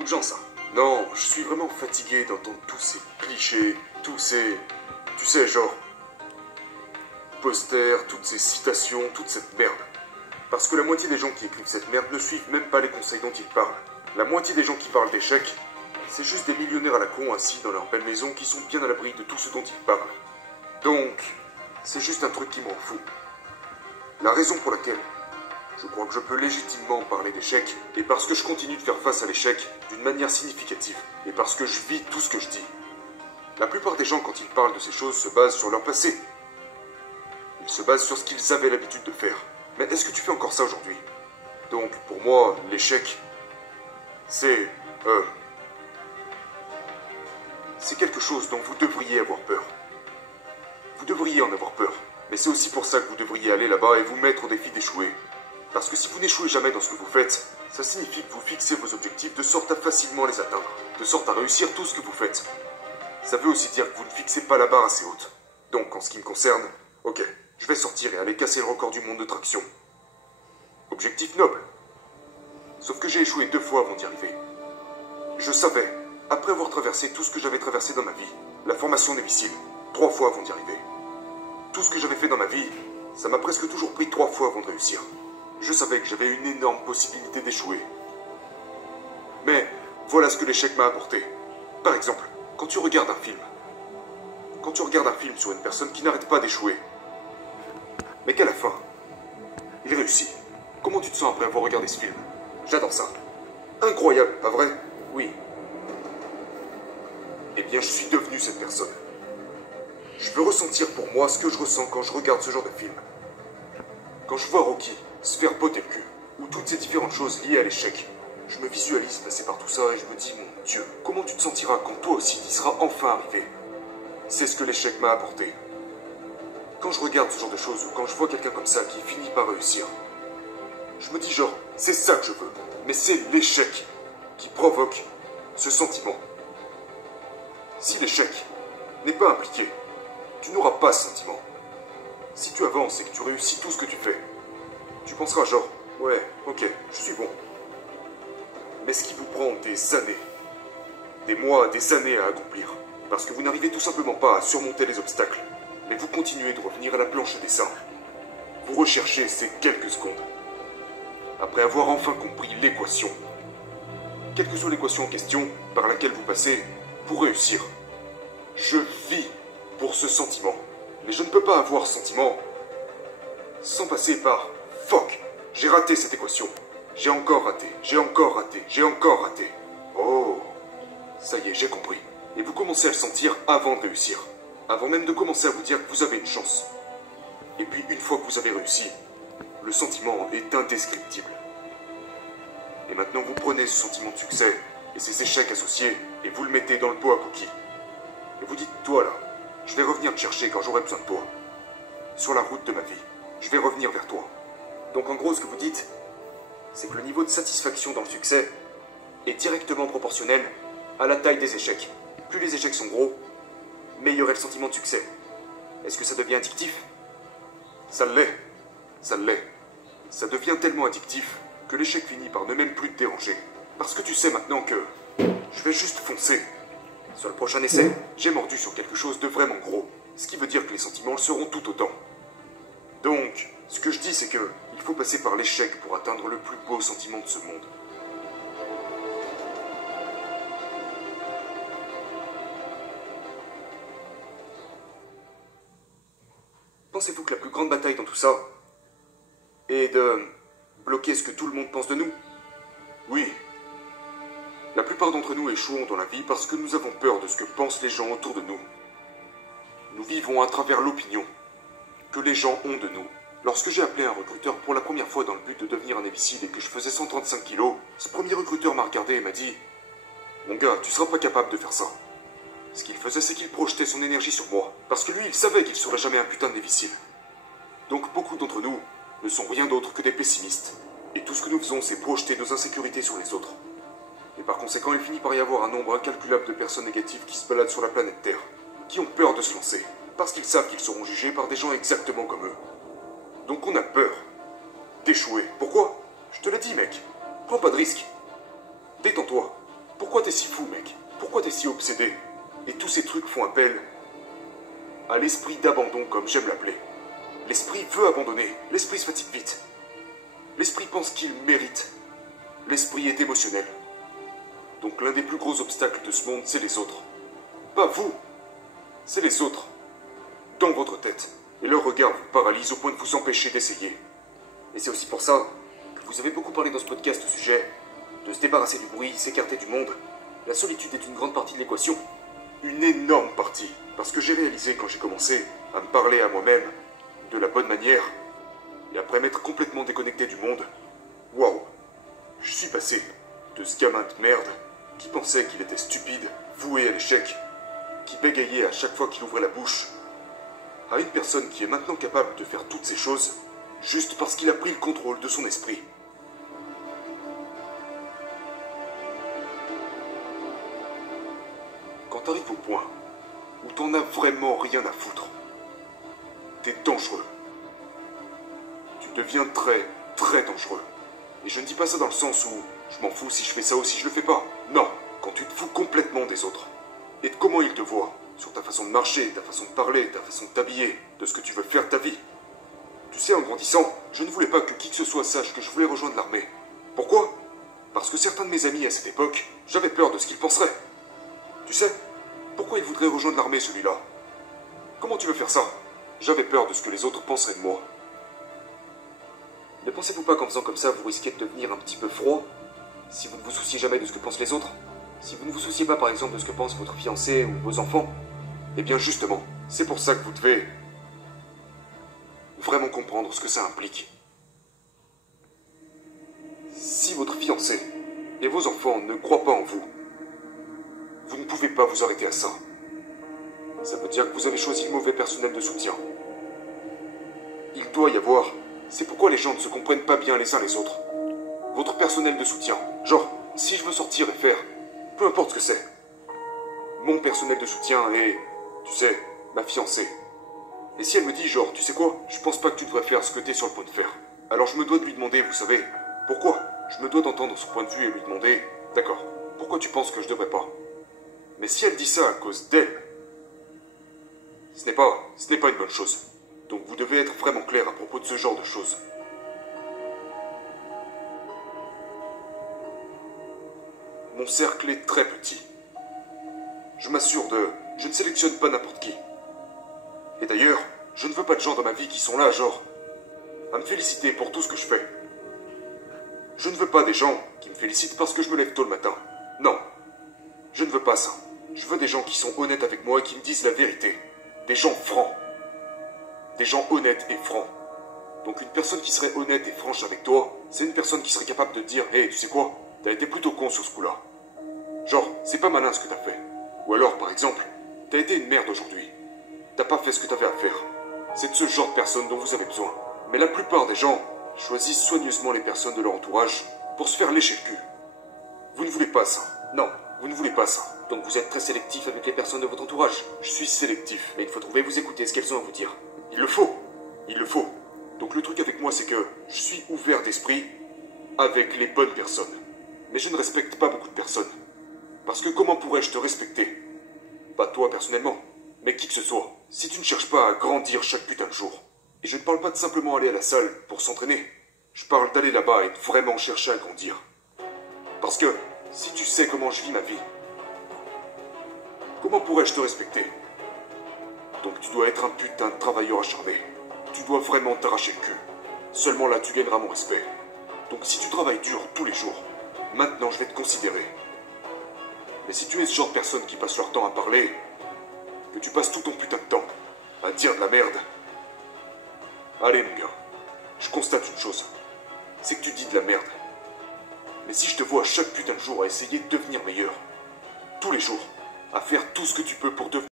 Beaucoup de gens, ça. Non, je suis vraiment fatigué d'entendre tous ces clichés, tous ces... Tu sais, genre... posters, toutes ces citations, toute cette merde. Parce que la moitié des gens qui écrivent cette merde ne suivent même pas les conseils dont ils parlent. La moitié des gens qui parlent d'échecs, c'est juste des millionnaires à la con assis dans leur belle maison qui sont bien à l'abri de tout ce dont ils parlent. Donc, c'est juste un truc qui m'en fout. La raison pour laquelle je crois que je peux légitimement parler d'échecs est parce que je continue de faire face à l'échec d'une manière significative et parce que je vis tout ce que je dis. La plupart des gens, quand ils parlent de ces choses, se basent sur leur passé. Ils se basent sur ce qu'ils avaient l'habitude de faire. Mais est-ce que tu fais encore ça aujourd'hui? Donc, pour moi, l'échec, c'est quelque chose dont vous devriez avoir peur. Vous devriez en avoir peur. Mais c'est aussi pour ça que vous devriez aller là-bas et vous mettre au défi d'échouer. Parce que si vous n'échouez jamais dans ce que vous faites, ça signifie que vous fixez vos objectifs de sorte à facilement les atteindre, de sorte à réussir tout ce que vous faites. Ça veut aussi dire que vous ne fixez pas la barre assez haute. Donc, en ce qui me concerne, ok, je vais sortir et aller casser le record du monde de traction. Objectif noble. Sauf que j'ai échoué 2 fois avant d'y arriver. Je savais, après avoir traversé tout ce que j'avais traversé dans ma vie, la formation des missiles, 3 fois avant d'y arriver. Tout ce que j'avais fait dans ma vie, ça m'a presque toujours pris 3 fois avant de réussir. Je savais que j'avais une énorme possibilité d'échouer. Mais voilà ce que l'échec m'a apporté. Par exemple, quand tu regardes un film. Quand tu regardes un film sur une personne qui n'arrête pas d'échouer, mais qu'à la fin, il réussit. Comment tu te sens après avoir regardé ce film? J'adore ça. Incroyable, pas vrai? Oui. Eh bien, je suis devenu cette personne. Je veux ressentir pour moi ce que je ressens quand je regarde ce genre de film. Quand je vois Rocky se faire botter le cul, ou toutes ces différentes choses liées à l'échec, je me visualise passer par tout ça et je me dis, mon Dieu, comment tu te sentiras quand toi aussi tu y seras enfin arrivé? C'est ce que l'échec m'a apporté. Quand je regarde ce genre de choses, ou quand je vois quelqu'un comme ça qui finit par réussir, je me dis genre, c'est ça que je veux. Mais c'est l'échec qui provoque ce sentiment. Si l'échec n'est pas impliqué, tu n'auras pas ce sentiment. Si tu avances et que tu réussis tout ce que tu fais, tu penseras genre, ouais, ok, je suis bon. Mais ce qui vous prend des années, des mois, des années à accomplir, parce que vous n'arrivez tout simplement pas à surmonter les obstacles, mais vous continuez de revenir à la planche des dessins. Vous recherchez ces quelques secondes. Après avoir enfin compris l'équation, quelle que soit l'équation en question par laquelle vous passez pour réussir, je vis pour ce sentiment. Mais je ne peux pas avoir ce sentiment sans passer par « Fuck, j'ai raté cette équation. J'ai encore raté, j'ai encore raté, j'ai encore raté. » Oh, ça y est, j'ai compris. Et vous commencez à le sentir avant de réussir. Avant même de commencer à vous dire que vous avez une chance. Et puis, une fois que vous avez réussi, le sentiment est indescriptible. Et maintenant, vous prenez ce sentiment de succès et ces échecs associés et vous le mettez dans le pot à cookies. Et vous dites, toi là, je vais revenir te chercher quand j'aurai besoin de toi. Sur la route de ma vie, je vais revenir vers toi. Donc en gros, ce que vous dites, c'est que le niveau de satisfaction dans le succès est directement proportionnel à la taille des échecs. Plus les échecs sont gros, meilleur est le sentiment de succès. Est-ce que ça devient addictif? Ça l'est. Ça l'est. Ça devient tellement addictif que l'échec finit par ne même plus te déranger. Parce que tu sais maintenant que je vais juste foncer. Sur le prochain essai, j'ai mordu sur quelque chose de vraiment gros. Ce qui veut dire que les sentiments le seront tout autant. Donc, ce que je dis, c'est que il faut passer par l'échec pour atteindre le plus beau sentiment de ce monde. Pensez-vous que la plus grande bataille dans tout ça est de bloquer ce que tout le monde pense de nous? Oui. La plupart d'entre nous échouons dans la vie parce que nous avons peur de ce que pensent les gens autour de nous. Nous vivons à travers l'opinion que les gens ont de nous. Lorsque j'ai appelé un recruteur pour la première fois dans le but de devenir un imbécile et que je faisais 135 kilos, ce premier recruteur m'a regardé et m'a dit « Mon gars, tu seras pas capable de faire ça. » Ce qu'il faisait, c'est qu'il projetait son énergie sur moi, parce que lui, il savait qu'il serait jamais un putain de imbécile. Donc beaucoup d'entre nous ne sont rien d'autre que des pessimistes. Et tout ce que nous faisons, c'est projeter nos insécurités sur les autres. Et par conséquent, il finit par y avoir un nombre incalculable de personnes négatives qui se baladent sur la planète Terre, qui ont peur de se lancer, parce qu'ils savent qu'ils seront jugés par des gens exactement comme eux. Donc on a peur d'échouer. Pourquoi? Je te l'ai dit, mec. Prends pas de risques. Détends-toi. Pourquoi t'es si fou, mec? Pourquoi t'es si obsédé? Et tous ces trucs font appel à l'esprit d'abandon, comme j'aime l'appeler. L'esprit veut abandonner, l'esprit se fatigue vite. L'esprit pense qu'il mérite. L'esprit est émotionnel. Donc l'un des plus gros obstacles de ce monde, c'est les autres. Pas vous, c'est les autres. Dans votre tête. Et leur regard vous paralyse au point de vous empêcher d'essayer. Et c'est aussi pour ça que vous avez beaucoup parlé dans ce podcast au sujet de se débarrasser du bruit, s'écarter du monde. La solitude est une grande partie de l'équation. Une énorme partie. Parce que j'ai réalisé quand j'ai commencé à me parler à moi-même de la bonne manière, et après m'être complètement déconnecté du monde, waouh, je suis passé de ce gamin de merde qui pensait qu'il était stupide, voué à l'échec, qui bégayait à chaque fois qu'il ouvrait la bouche, à une personne qui est maintenant capable de faire toutes ces choses juste parce qu'il a pris le contrôle de son esprit. Quand t'arrives au point où t'en as vraiment rien à foutre, t'es dangereux. Tu deviens très, très dangereux. Et je ne dis pas ça dans le sens où je m'en fous si je fais ça ou si je le fais pas. Non, quand tu te fous complètement des autres. Et de comment ils te voient. Sur ta façon de marcher, ta façon de parler, ta façon de t'habiller, de ce que tu veux faire de ta vie. Tu sais, en grandissant, je ne voulais pas que qui que ce soit sache que je voulais rejoindre l'armée. Pourquoi? Parce que certains de mes amis à cette époque, j'avais peur de ce qu'ils penseraient. Tu sais, pourquoi il voudrait rejoindre l'armée celui-là? Comment tu veux faire ça? J'avais peur de ce que les autres penseraient de moi. Ne pensez-vous pas qu'en faisant comme ça, vous risquez de devenir un petit peu froid? Si vous ne vous souciez jamais de ce que pensent les autres? Si vous ne vous souciez pas par exemple de ce que pense votre fiancé ou vos enfants? Eh bien justement, c'est pour ça que vous devez vraiment comprendre ce que ça implique. Si votre fiancé et vos enfants ne croient pas en vous, vous ne pouvez pas vous arrêter à ça. Ça veut dire que vous avez choisi le mauvais personnel de soutien. Il doit y avoir... C'est pourquoi les gens ne se comprennent pas bien les uns les autres. Votre personnel de soutien. Genre, si je veux sortir et faire... Peu importe ce que c'est. Mon personnel de soutien est... Tu sais, ma fiancée. Et si elle me dit genre, tu sais quoi, je pense pas que tu devrais faire ce que t'es sur le point de faire. Alors je me dois de lui demander, vous savez, pourquoi? Je me dois d'entendre son point de vue et lui demander, d'accord, pourquoi tu penses que je devrais pas? Mais si elle dit ça à cause d'elle, ce n'est pas une bonne chose. Donc vous devez être vraiment clair à propos de ce genre de choses. Mon cercle est très petit. Je m'assure de... Je ne sélectionne pas n'importe qui. Et d'ailleurs, je ne veux pas de gens dans ma vie qui sont là, genre, à me féliciter pour tout ce que je fais. Je ne veux pas des gens qui me félicitent parce que je me lève tôt le matin. Non, je ne veux pas ça. Je veux des gens qui sont honnêtes avec moi et qui me disent la vérité. Des gens francs. Des gens honnêtes et francs. Donc une personne qui serait honnête et franche avec toi, c'est une personne qui serait capable de te dire « Hey, tu sais quoi, t'as été plutôt con sur ce coup-là. Genre, c'est pas malin ce que t'as fait. » Ou alors, par exemple, t'as été une merde aujourd'hui. T'as pas fait ce que t'avais à faire. C'est de ce genre de personnes dont vous avez besoin. Mais la plupart des gens choisissent soigneusement les personnes de leur entourage pour se faire lécher le cul. Vous ne voulez pas ça. Non, vous ne voulez pas ça. Donc vous êtes très sélectif avec les personnes de votre entourage. Je suis sélectif, mais il faut trouver vous écouter ce qu'elles ont à vous dire. Il le faut. Il le faut. Donc le truc avec moi, c'est que je suis ouvert d'esprit avec les bonnes personnes. Mais je ne respecte pas beaucoup de personnes. Parce que comment pourrais-je te respecter? Pas toi personnellement, mais qui que ce soit. Si tu ne cherches pas à grandir chaque putain de jour. Et je ne parle pas de simplement aller à la salle pour s'entraîner. Je parle d'aller là-bas et de vraiment chercher à grandir. Parce que si tu sais comment je vis ma vie, comment pourrais-je te respecter? Donc tu dois être un putain de travailleur acharné. Tu dois vraiment t'arracher le cul. Seulement là, tu gagneras mon respect. Donc si tu travailles dur tous les jours, maintenant je vais te considérer. Mais si tu es ce genre de personne qui passe leur temps à parler, que tu passes tout ton putain de temps à dire de la merde, allez mon gars, je constate une chose, c'est que tu dis de la merde. Mais si je te vois chaque putain de jour à essayer de devenir meilleur, tous les jours, à faire tout ce que tu peux pour devenir